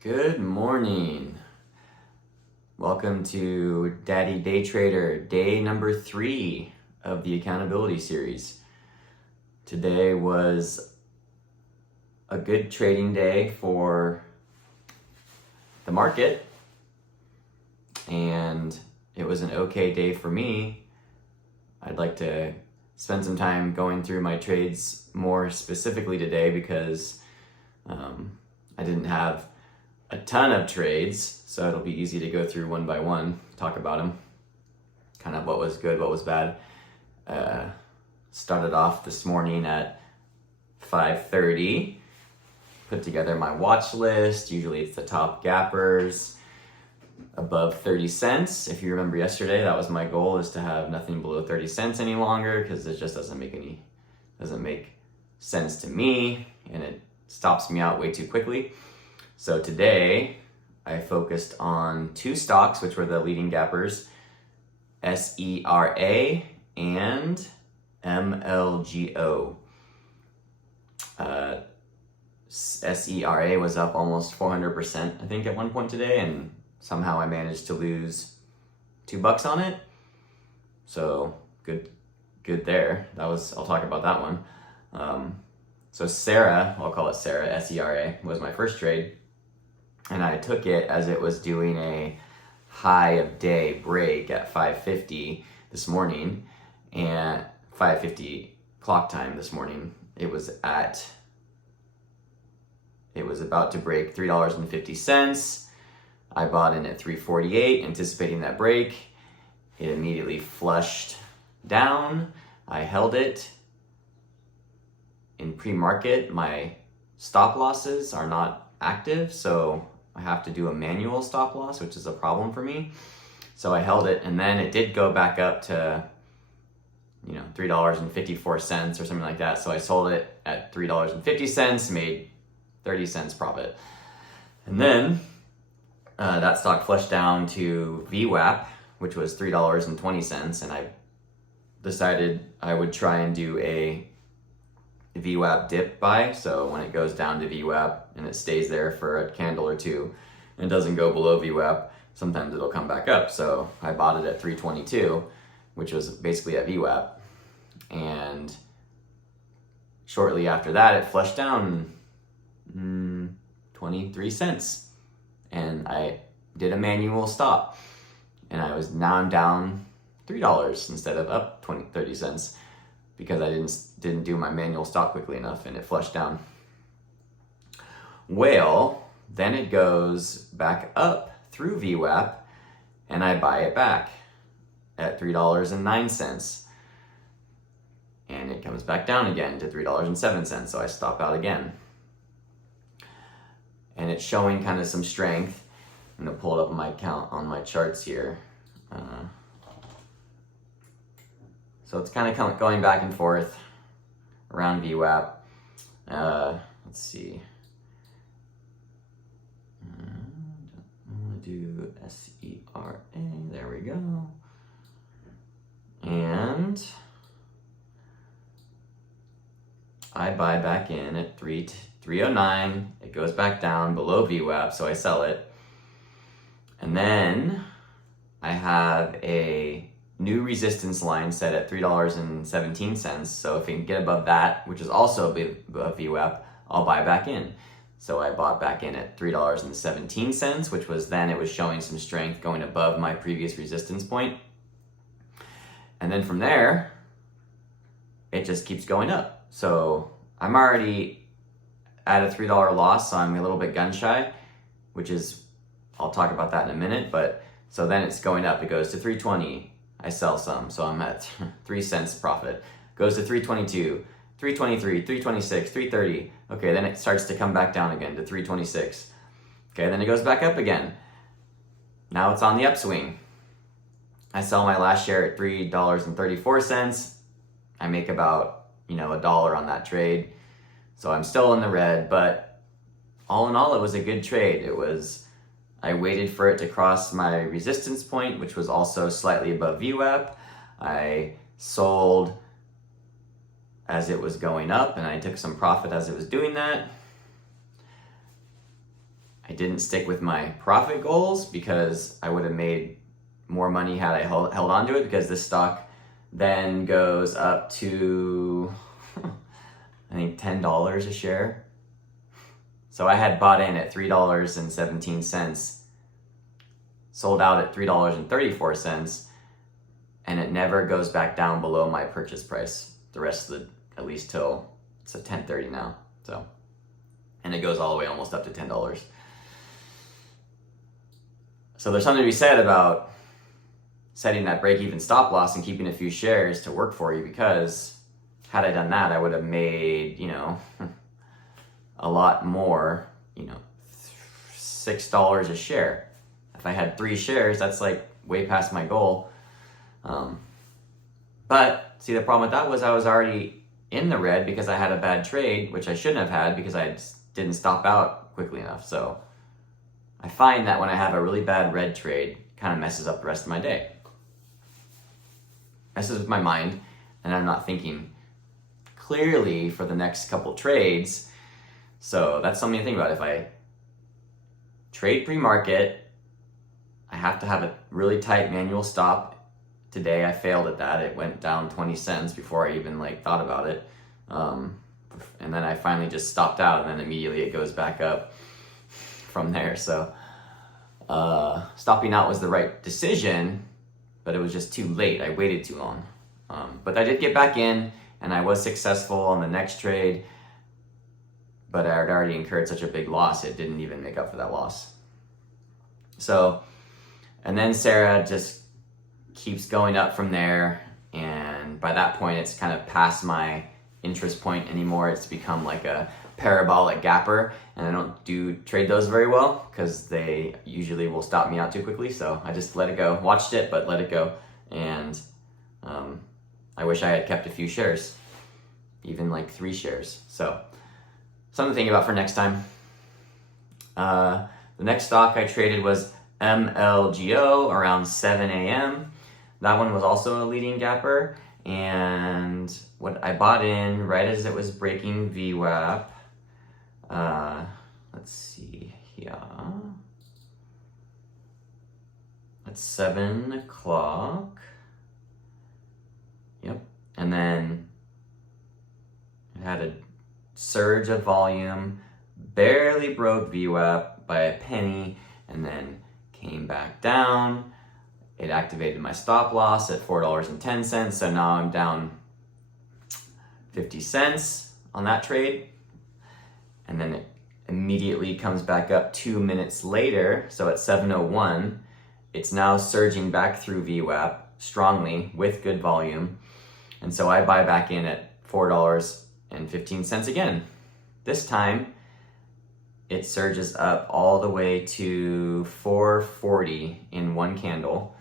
Good morning. Welcome to Daddy Day Trader, day number 3 of the accountability series. Today was a good trading day for the market, and it was an okay day for me. I'd like to spend some time going through my trades more specifically today because I didn't have a ton of trades, so it'll be easy to go through one by one, talk about them, kind of what was good, what was bad. Started off this morning at 5:30, put together my watch list. Usually it's the top gappers above 30 cents. If you remember yesterday, that was my goal, is to have nothing below 30 cents any longer, because it just doesn't make sense to me, and it stops me out way too quickly. So today, I focused on 2 stocks, which were the leading gappers, SERA and MLGO. SERA was up almost 400%, I think, at one point today, and somehow I managed to lose $2 on it. So good there. I'll talk about that one. So Sarah, I'll call it Sarah, SERA, was my first trade. And I took it as it was doing a high of day break at 5:50 this morning, and 5:50 clock time this morning. It was about to break $3.50. I bought in at 3:48, anticipating that break. It immediately flushed down. I held it. In pre-market, my stop losses are not active, so I have to do a manual stop loss, which is a problem for me. So I held it, and then it did go back up to $3.54 or something like that. So I sold it at $3.50, made 30 cents profit. And then that stock flushed down to VWAP, which was $3.20, and I decided I would try and do a VWAP dip buy. So when it goes down to VWAP and it stays there for a candle or two and doesn't go below VWAP, sometimes it'll come back up. So I bought it at 322, which was basically at VWAP. And shortly after that, it flushed down 23 cents. And I did a manual stop. And now I'm down $3 instead of up 30 cents. Because I didn't do my manual stop quickly enough, and it flushed down. Well, then it goes back up through VWAP, and I buy it back at $3.09. And it comes back down again to $3.07, so I stop out again. And it's showing kind of some strength. I'm gonna pull it up on my account on my charts here. So it's kind of going back and forth around VWAP. Let's see. I'm going to do SERA. There we go. And I buy back in at 309. It goes back down below VWAP, so I sell it. And then I have a new resistance line set at $3.17. So if it can get above that, which is also above VWAP, I'll buy back in. So I bought back in at $3.17, which was then it was showing some strength going above my previous resistance point. And then from there, it just keeps going up. So I'm already at a $3 loss, so I'm a little bit gun shy, which is, I'll talk about that in a minute. But so then it's going up. It goes to 320. I sell some, so I'm at 3 cents profit. Goes to 322, 323, 326, 330. Okay, then it starts to come back down again to 326. Okay, then it goes back up again. Now it's on the upswing. I sell my last share at $3.34. I make about, $1 on that trade. So I'm still in the red, but all in all, it was a good trade. I waited for it to cross my resistance point, which was also slightly above VWAP. I sold as it was going up, and I took some profit as it was doing that. I didn't stick with my profit goals because I would have made more money had I held on to it, because this stock then goes up to, I think, $10 a share. So I had bought in at $3.17, sold out at $3.34, and it never goes back down below my purchase price the rest of the, at least till it's at 10:30 now. So, and it goes all the way almost up to $10. So there's something to be said about setting that break-even stop loss and keeping a few shares to work for you, because had I done that, I would have made, a lot more, $6 a share. If I had 3 shares, that's like way past my goal. But see, the problem with that was I was already in the red because I had a bad trade, which I shouldn't have had because I didn't stop out quickly enough. So I find that when I have a really bad red trade, it kind of messes up the rest of my day. Messes with my mind, and I'm not thinking clearly for the next couple trades. So that's something to think about. If I trade pre-market, I have to have a really tight manual stop. Today I failed at that. It went down 20 cents before I even thought about it. And then I finally just stopped out, and then immediately it goes back up from there. So stopping out was the right decision, but it was just too late. I waited too long. But I did get back in, and I was successful on the next trade, but I had already incurred such a big loss, it didn't even make up for that loss. So, and then Sarah just keeps going up from there, and by that point it's kind of past my interest point anymore. It's become like a parabolic gapper, and I don't trade those very well because they usually will stop me out too quickly. So I just let it go. Watched it, but let it go. And I wish I had kept a few shares, even 3 shares. So something to think about for next time. The next stock I traded was MLGO around 7 a.m. That one was also a leading gapper, and what I bought in right as it was breaking VWAP. Let's see here. At 7 o'clock. Yep. And then it had a surge of volume, barely broke VWAP by a penny, and then came back down. It activated my stop loss at $4.10, so now I'm down 50 cents on that trade. And then it immediately comes back up 2 minutes later, so at 7:01, it's now surging back through VWAP strongly with good volume. And so I buy back in at $4.15 again. This time, it surges up all the way to 440 in one candle.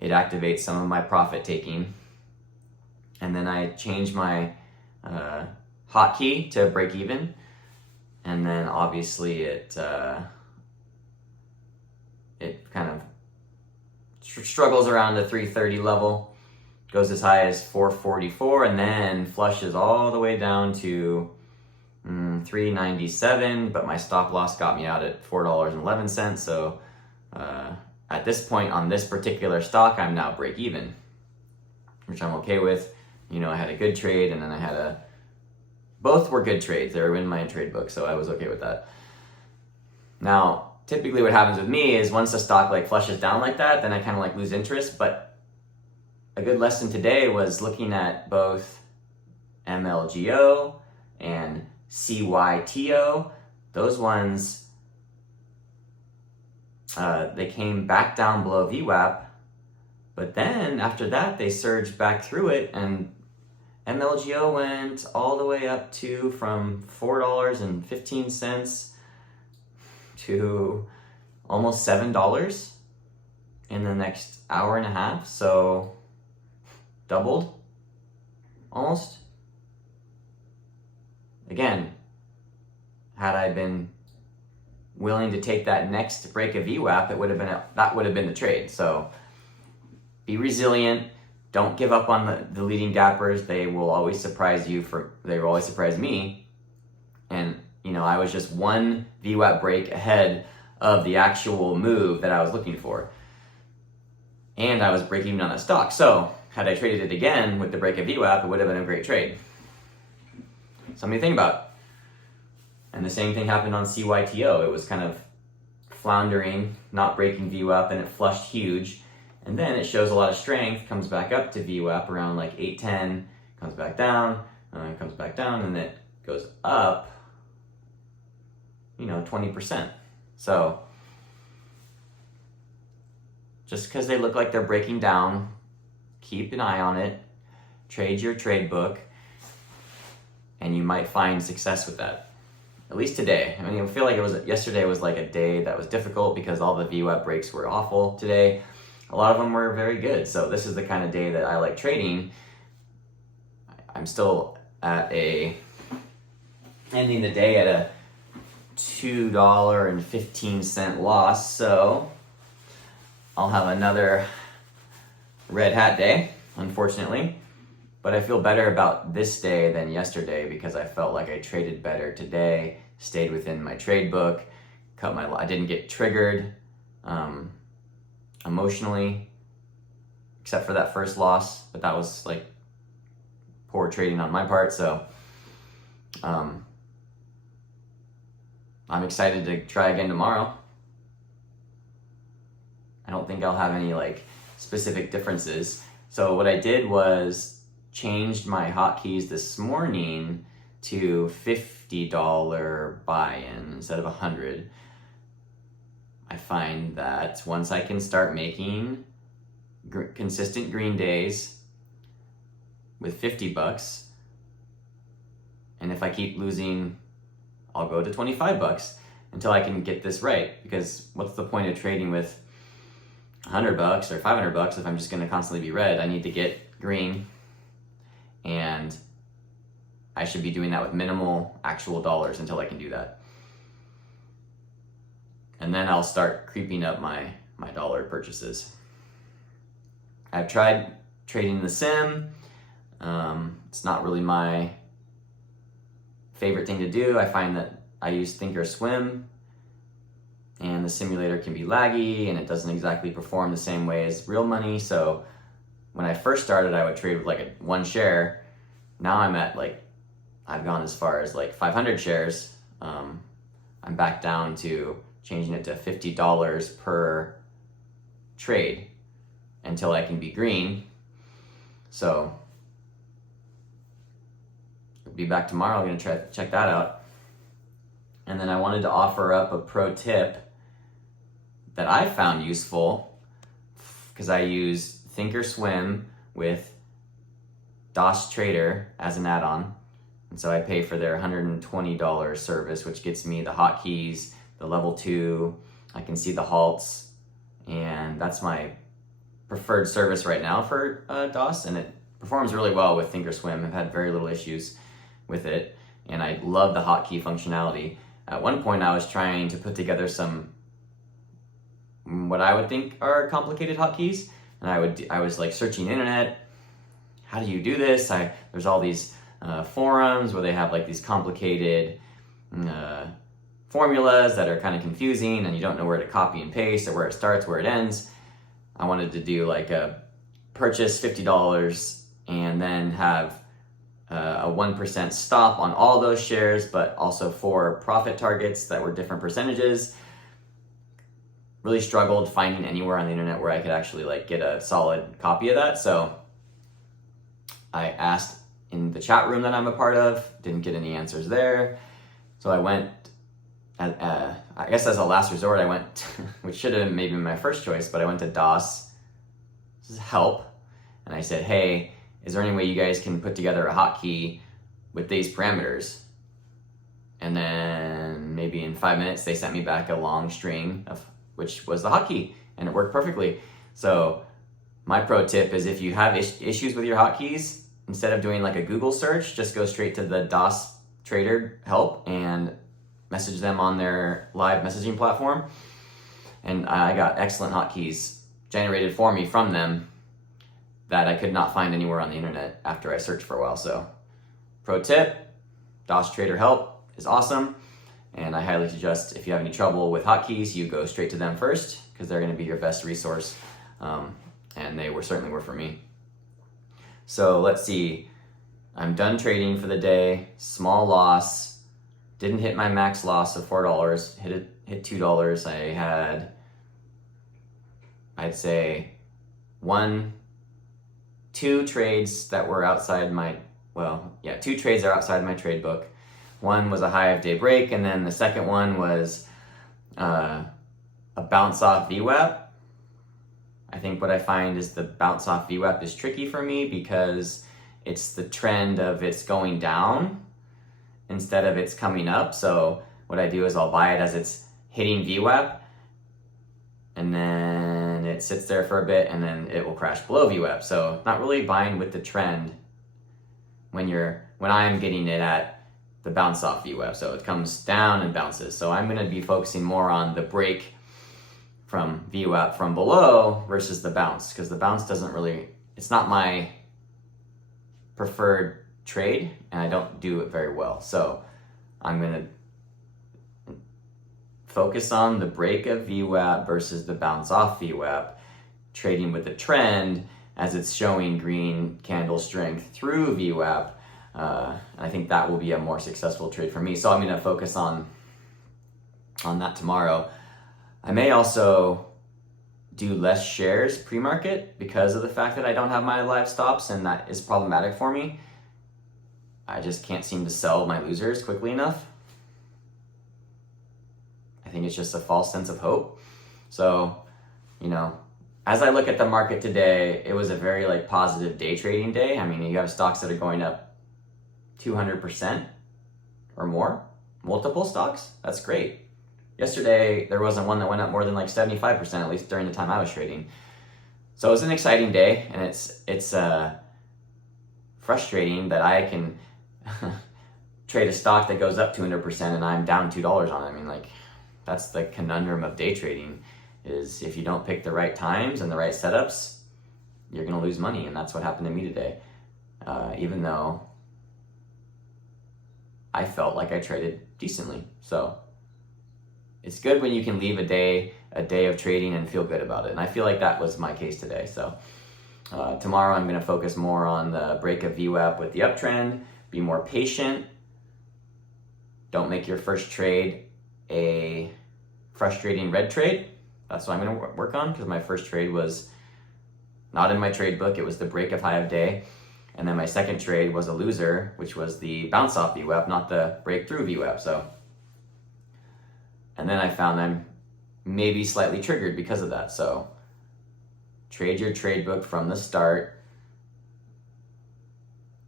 It activates some of my profit taking. And then I change my hotkey to break even. And then obviously it kind of struggles around the 330 level, goes as high as 444, and then flushes all the way down to 397, but my stop loss got me out at $4.11. So at this point on this particular stock, I'm now break even, which I'm okay with. I had a good trade, and then I had both were good trades. They were in my trade book, so I was okay with that. Now, typically what happens with me is once the stock flushes down like that, then I kind of lose interest. But a good lesson today was looking at both MLGO and CYTO. Those ones, they came back down below VWAP, but then after that they surged back through it, and MLGO went all the way up to from $4.15 to almost $7 in the next hour and a half. So doubled almost. Again, had I been willing to take that next break of VWAP, that would have been the trade. So be resilient. Don't give up on the leading gappers. They will always surprise you. They will always surprise me. And I was just one VWAP break ahead of the actual move that I was looking for. And I was break even on that stock. So had I traded it again with the break of VWAP, it would have been a great trade. Something to think about. And the same thing happened on CYTO. It was kind of floundering, not breaking VWAP, and it flushed huge. And then it shows a lot of strength, comes back up to VWAP around like 810, comes back down, and it goes up, 20%. So just because they look like they're breaking down, keep an eye on it, trade your trade book, and you might find success with that. At least today. I feel like yesterday was like a day that was difficult because all the VWAP breaks were awful. Today, a lot of them were very good. So this is the kind of day that I like trading. I'm still ending the day at a $2.15 loss. So I'll have another red hat day, unfortunately. But I feel better about this day than yesterday because I felt like I traded better today, stayed within my trade book, I didn't get triggered emotionally, except for that first loss, but that was like poor trading on my part. So I'm excited to try again tomorrow. I don't think I'll have any like specific differences. So what I did was changed my hotkeys this morning to $50 buy-in instead of $100. I find that once I can start making consistent green days with $50, and if I keep losing, I'll go to $25 until I can get this right. Because what's the point of trading with $100 or $500 if I'm just going to constantly be red? I need to get green, and I should be doing that with minimal actual dollars until I can do that. And then I'll start creeping up my dollar purchases. I've tried trading the sim. It's not really my favorite thing to do. I find that I use Thinkorswim, and the simulator can be laggy, and it doesn't exactly perform the same way as real money. So when I first started, I would trade with like one share. Now I've gone as far as like 500 shares. I'm back down to changing it to $50 per trade until I can be green. So I'll be back tomorrow. I'm gonna try to check that out. And then I wanted to offer up a pro tip that I found useful because I use Thinkorswim with DOS Trader as an add-on. And so I pay for their $120 service, which gets me the hotkeys, the level 2, I can see the halts, and that's my preferred service right now for DOS, and it performs really well with Thinkorswim. I've had very little issues with it, and I love the hotkey functionality. At one point I was trying to put together some what I would think are complicated hotkeys, and I was like searching the internet, how do you do this? There's all these forums where they have like these complicated formulas that are kind of confusing, and you don't know where to copy and paste or where it starts, where it ends. I wanted to do like a purchase $50 and then have a 1% stop on all those shares, but also 4 profit targets that were different percentages. Really struggled finding anywhere on the internet where I could actually like get a solid copy of that. So I asked in the chat room that I'm a part of, didn't get any answers there. So I went, I guess as a last resort, I went, which should have maybe been my first choice, but I went to DOS help, and I said, hey, is there any way you guys can put together a hotkey with these parameters? And then maybe in 5 minutes, they sent me back a long string of which was the hotkey, and it worked perfectly. So my pro tip is if you have issues with your hotkeys, instead of doing like a Google search, just go straight to the DOS Trader help and message them on their live messaging platform. And I got excellent hotkeys generated for me from them that I could not find anywhere on the internet after I searched for a while. So pro tip, DOS Trader help is awesome. And I highly suggest if you have any trouble with hotkeys, you go straight to them first because they're going to be your best resource. And they certainly were for me. So let's see. I'm done trading for the day. Small loss. Didn't hit my max loss of $4. Hit $2. I had, I'd say, two trades that were outside my, two trades are outside my trade book. One was a high of day break, and then the second one was a bounce off VWAP. I think what I find is the bounce off VWAP is tricky for me because it's the trend of it's going down instead of it's coming up. So what I do is I'll buy it as it's hitting VWAP, and then it sits there for a bit, and then it will crash below VWAP. So not really buying with the trend when I'm getting it at the bounce off VWAP. So it comes down and bounces. So I'm going to be focusing more on the break from VWAP from below versus the bounce, because the bounce it's not my preferred trade, and I don't do it very well. So I'm going to focus on the break of VWAP versus the bounce off VWAP, trading with the trend as it's showing green candle strength through VWAP. I think that will be a more successful trade for me. So I'm going to focus on that tomorrow. I may also do less shares pre-market because of the fact that I don't have my live stops, and that is problematic for me. I just can't seem to sell my losers quickly enough. I think it's just a false sense of hope. So, as I look at the market today, it was a very positive day trading day. I mean, you have stocks that are going up 200% or more, multiple stocks. That's great. Yesterday, there wasn't one that went up more than 75%, at least during the time I was trading. So it was an exciting day, and it's frustrating that I can trade a stock that goes up 200% and I'm down $2 on it. I mean, that's the conundrum of day trading, is if you don't pick the right times and the right setups, you're going to lose money, and that's what happened to me today. Even though I felt like I traded decently. So it's good when you can leave a day of trading and feel good about it. And I feel like that was my case today. So tomorrow I'm going to focus more on the break of VWAP with the uptrend, be more patient. Don't make your first trade a frustrating red trade. That's what I'm going to work on, because my first trade was not in my trade book. It was the break of high of day. And then my second trade was a loser, which was the bounce off VWAP, not the breakthrough VWAP. And then I found I'm maybe slightly triggered because of that. So trade your trade book from the start.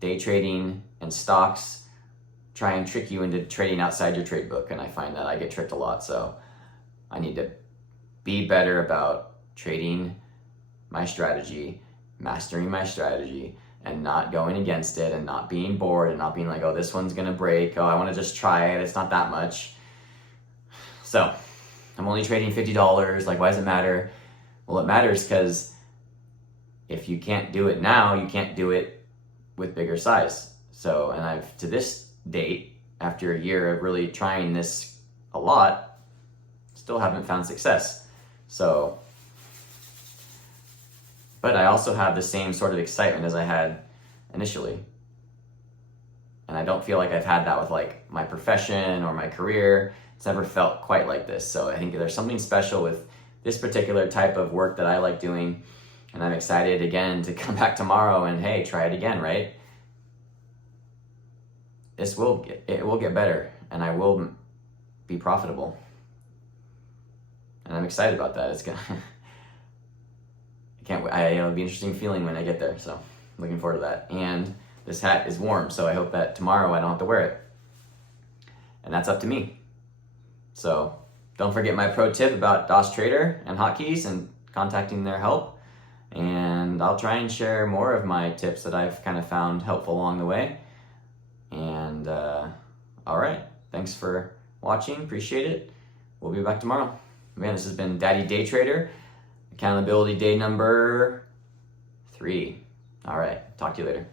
Day trading and stocks try and trick you into trading outside your trade book. And I find that I get tricked a lot. So I need to be better about trading my strategy, mastering my strategy, and not going against it, and not being bored, and not being like, oh, this one's gonna break. Oh, I wanna just try it. It's not that much. So I'm only trading $50. Why does it matter? Well, it matters because if you can't do it now, you can't do it with bigger size. So, and I've, to this date, after a year of really trying this a lot, still haven't found success. So, but I also have the same sort of excitement as I had initially. And I don't feel like I've had that with my profession or my career. It's never felt quite like this. So I think there's something special with this particular type of work that I like doing. And I'm excited again to come back tomorrow and, hey, try it again, right? It will get better, and I will be profitable. And I'm excited about that. It'll be an interesting feeling when I get there. So looking forward to that. And this hat is warm, so I hope that tomorrow I don't have to wear it. And that's up to me. So don't forget my pro tip about DOS Trader and hotkeys and contacting their help. And I'll try and share more of my tips that I've kind of found helpful along the way. And all right, thanks for watching. Appreciate it. We'll be back tomorrow. Man, this has been Daddy Day Trader. Accountability day number 3. All right, talk to you later.